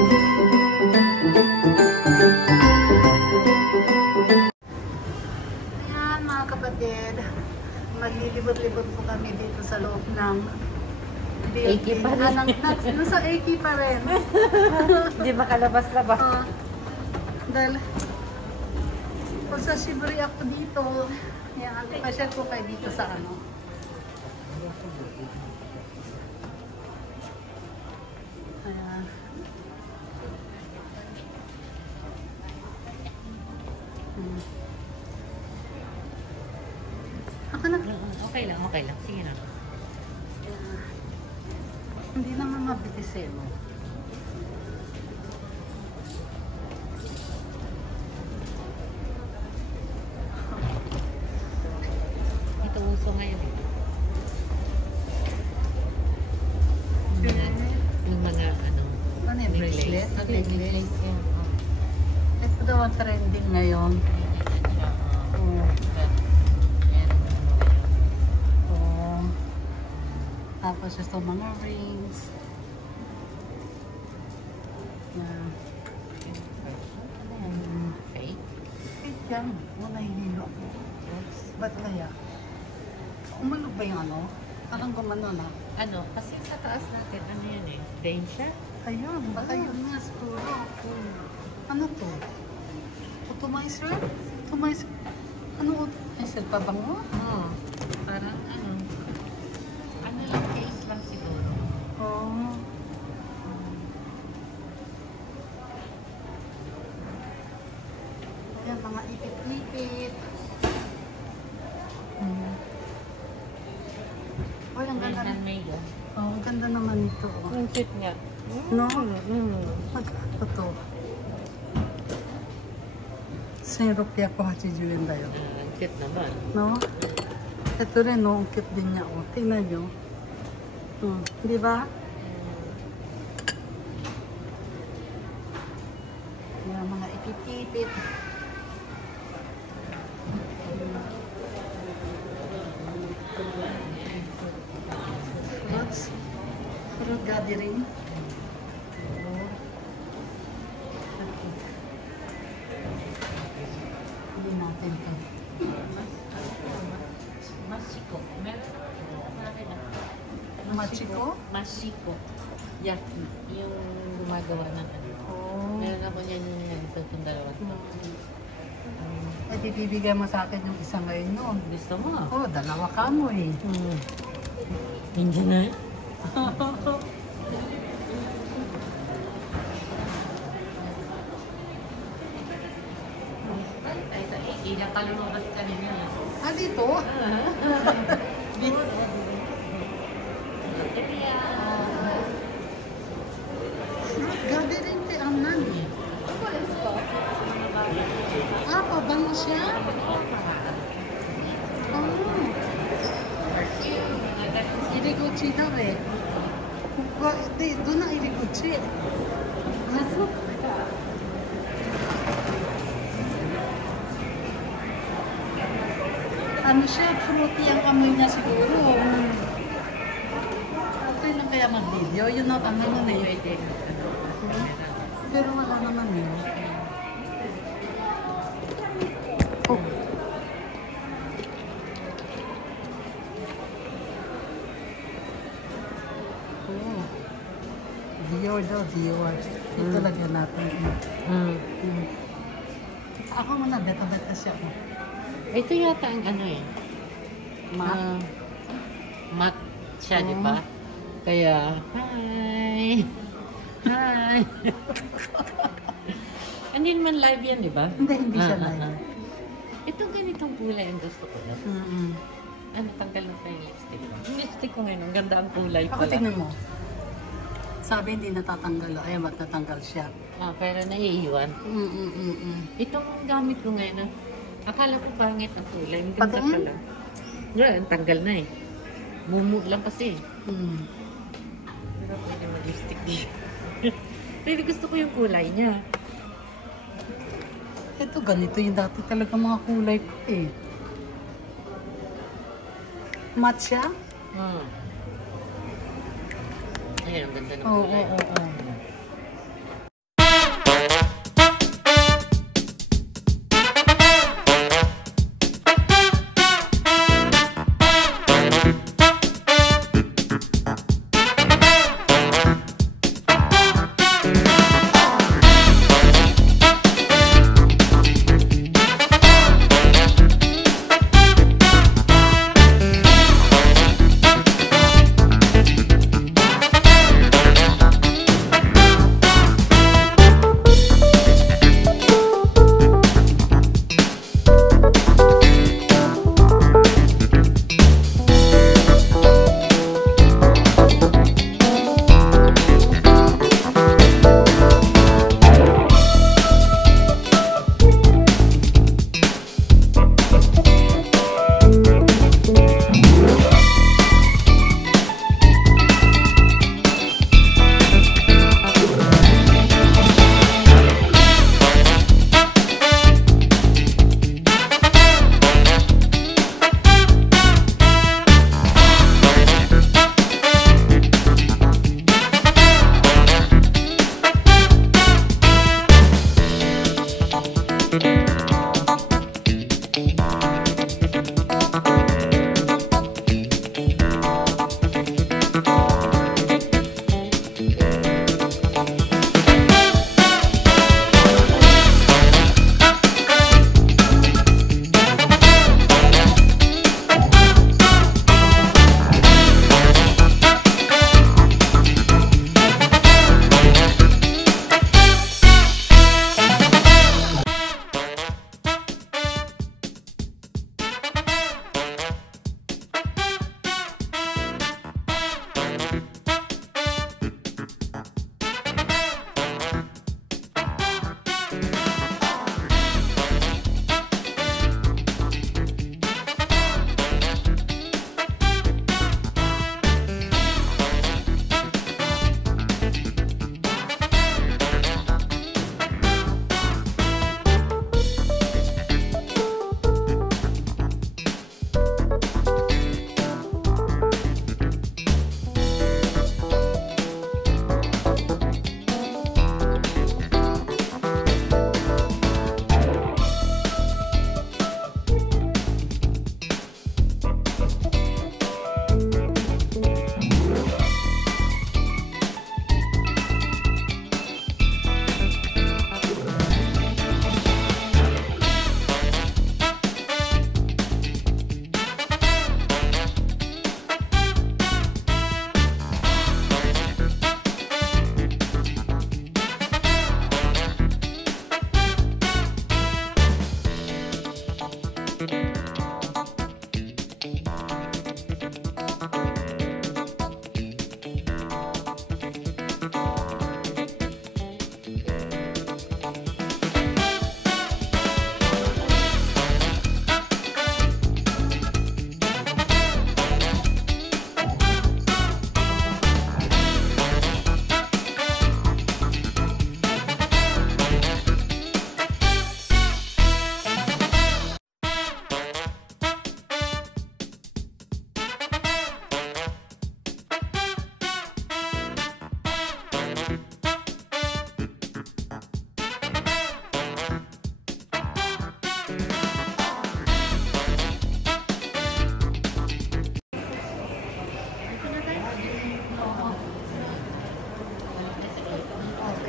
Ayan mga kapatid, maglilibot-libot po kami dito sa loob ng Eki pa rin. Nasa Eki pa rin. Hindi makalabas-labas. Dahil kung sa Shiburi ako dito, yan, pasyal ko kayo dito sa ano. Ayan. Ako na. Okay lang, okay lang. Sige na. Hindi naman mabitis eh, no? Ito uso ngayon. Yung mga ano. Ano yung bracelet? Necklace. Ito daw ang trending ngayon. Tapos ito mga rings. Yan. Okay. Wait yan. Muna hinilo ako. Ba't kaya? Umalog ba yung ano? Parang gumano na. Ano? Kasi sa taas natin, ano yan eh? Dane siya? Ayun, baka yun nga siguro. Ano to? Atomizer? Atomizer? Ano? Atomizer pa bang mo? Oo. Parang ano? Ano lang, case lang siguro. Oo. Ayan, mga ipit-ipit. Oh, ang ganda. Handmade yan. Oh, ang ganda naman ito. Oh. Ang cute niya. No? Mm. Magkano to? 1680 yen da yo. Ang cute naman. No? Ito rin, no? Ang cute din niya. Oh. Tingnan nyo. Di ba? Yung mga ipit-ipit. Fruit gathering. Hindi natin to. Masiko. Meron naman ako. Machiko? Masiko. Yeah. Yung gumagawa ng ano. Oh. Meron ako niyan yung itong dalawa. Ay, ibibigay mo sa akin yung isa ngayon yun. Gusto mo? Oh, dalawa ka mo eh. Hindi na eh. Ilang kaluluwas kanina. Ah, dito? Fruit gathering kay Amnan. Ah, pabango siya? Oh. Iriguchi daw eh. Doon na iriguchi. Masok. Ano siya, fruity ang amoy niya siguro. Okay lang kaya mag-video. Yun ang ano nun eh. Pero wala naman eh. Oh. Oh. Dior daw, Dior. Ito lagyan natin. Ako muna, beta-beta siya. Ito yata ang ano eh. Matte. Matte siya, di ba? Kaya, hi! Hi! Hindi naman live yan, di ba? Hindi siya live. Itong ganitong kulay ang gusto ko. Ano, tanggal na pa yung lipstick ko. Yung lipstick ko ngayon, ang ganda ang kulay Ako pala. tingnan mo. Sabi hindi natatanggal. Ay, ba't natanggal siya? Ah, pero naiiwan. Itong gamit ko ngayon, akala ko pangit ang kulay. Ang ganda Patingin? pala. Yeah, ang tanggal na eh. Mumu lang kasi. Pero pwede mag-lipstick din. Pero gusto ko yung kulay niya. Ito, ganito yung dati talaga mga kulay ko eh. Matte siya? Ayan, ang ganda ng Oo, kulay. oo, oo.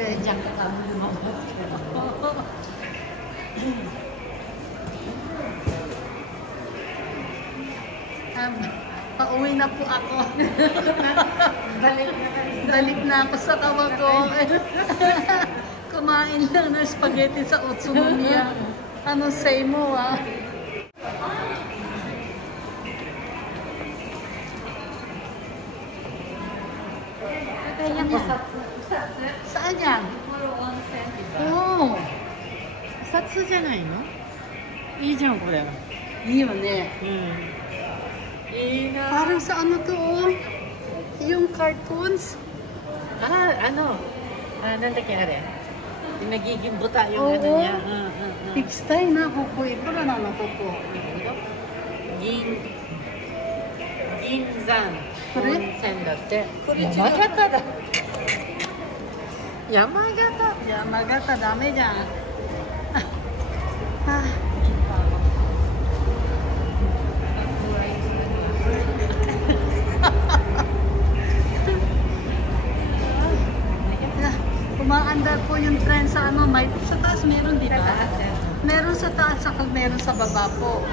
Okay. Diyan ka kami lumabas. Pauwi na po ako. Balik na kami. Balik na ako sa Kawago. Kumain lang ng spaghetti sa Utsunomiya. Ano say mo, ah? Kaya niya. Saan yan? Oo. 札じゃないの？いいじゃんこれ。いいよね。いいな。 Parang sa ano to, oh? Yung cartoons. Nandaki are. Yung nagiging buta yung ano Oo. niya. Ikstay na, Koko. Ikura na na, Koko. Ginzan これ？ 温泉だって。これ違う。山形だ。山形。 Yamagata, dami dyan. Ah. Umaandar po yung tren sa ano, may sa taas meron, di ba? Meron sa taas, saka meron sa baba po.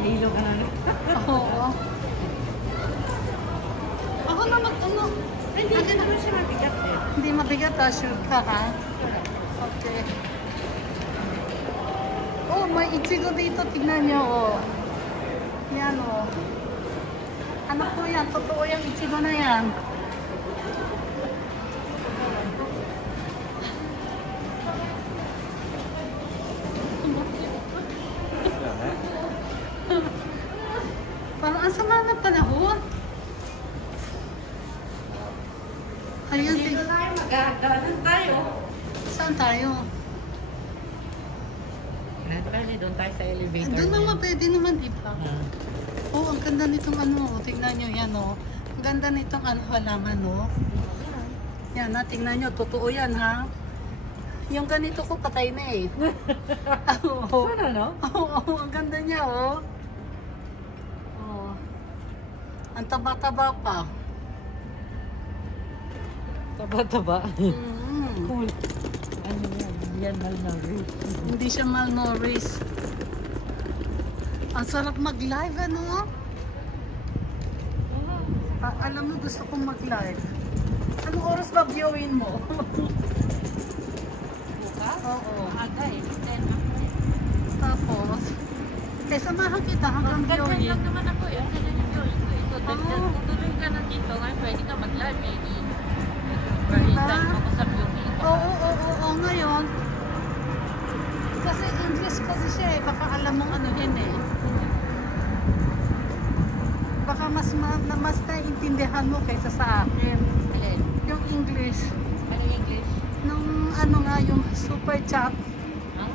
Nahilo ka na. Oo. Ako na ano. Hindi naman siya mabigat eh. Hindi mabigat, ha? Sure ka, ha? Okay. Oh, may ichigo dito. Tignan niyo, oh. Yan, oh. Ano po yan? Totoo yung ichigo na yan. Parang ang sama ng panahon. Ayun, Dito tayo, magagalan tayo. saan tayo? Doon tayo sa elevator. Doon naman pwede naman, di ba? Oh, ang ganda nitong ano. Tingnan nyo yan, oh. Ang ganda nitong ano, halaman, oh. Yan, ha. Tingnan nyo. Totoo yan, ha. Yung ganito ko, patay na eh. Oo. Ano, no? Oo, ang ganda niya, oh. Oh. Ang taba-taba pa. Taba-taba. Mm. Cool. Ano yan? Yan malnourished. Hindi siya malnourished. Ang sarap mag-live, ano? Alam mo, gusto kong mag-live. Anong oras ba viewin mo? Bukas? Oo. Aga eh. Tapos, samahan kita hanggang Ganyan viewing. lang naman ako eh. Ganyan yung viewing ko. Ito, dagdag, Oh. tutuloy ka na dito. Ngayon, pwede ka mag-live eh. Diba? Time ako sa viewing ko. Oo, ngayon. Kasi English kasi siya eh. Baka alam mong ano yun eh. Baka mas naiintindihan mo kaysa sa akin. Alin? Yung English. Ano yung English? Nung ano nga, yung super chat. Huh?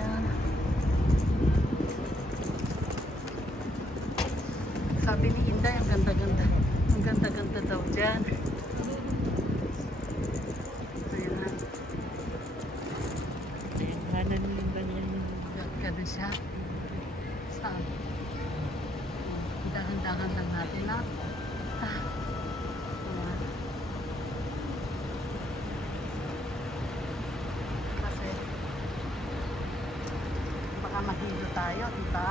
Yan. Sabi ni Inday, ang ganda-ganda. Ang ganda-ganda daw dyan. Ayan. Hanan yung ganyan. Ganda siya. Saan? Dahan-dahan lang natin, ha? Ayan. Kasi baka mahilo tayo, diba?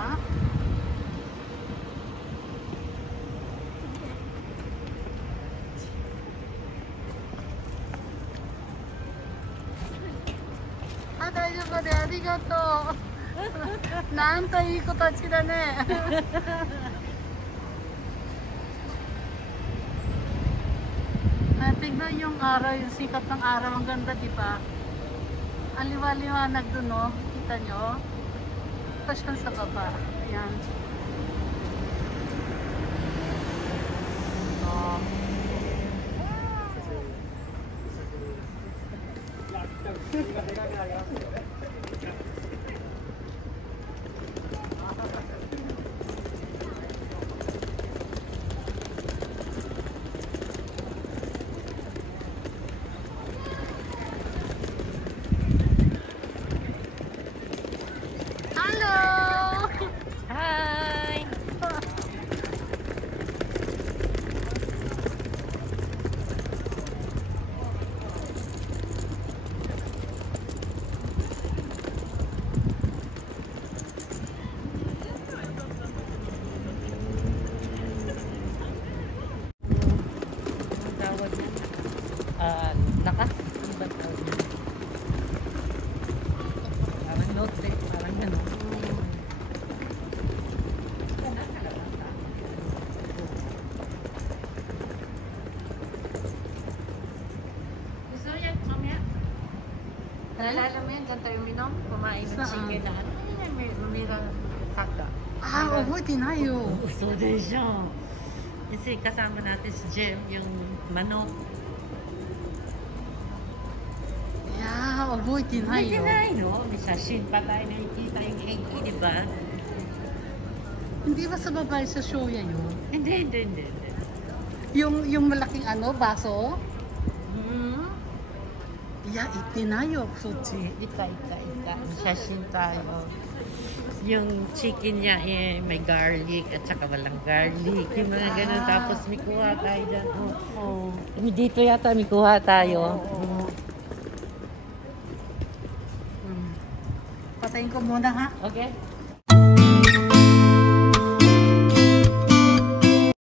大丈夫でありがとう。なんといい子たちだね。Tignan yung araw, yung sikat ng araw. Ang ganda, di ba? Ang liwa-liwanag dun, no? Kita nyo? Tapos yan sa baba. Ayan. Oh. Hello! Hi! lakas. Ano ba tawag niya? Parang note eh. Parang gano'n. Gusto mo yan, mamaya? Naalala mo yan, ganito yung minom? Kumain ng Saan? chicken na ano? Mamira taga. 아, 어디 나요? Gusto din siya. Kasi kasama natin si Jem, yung manok. 야, 어디 Hindi 나요? na, no? May sashin pa tayo nakikita yung egg, di ba? Hindi ba sa babae sa show yan yun? Hindi. Yung malaking ano, baso? Hmm? 야, 있나요? 없었지. Ita. May sashin tayo. Yung chicken niya eh, may garlic at saka walang garlic. Yung mga ganun. Tapos may kuha tayo dyan. Oh. Dito yata may kuha tayo. Patayin ko muna ha. Okay?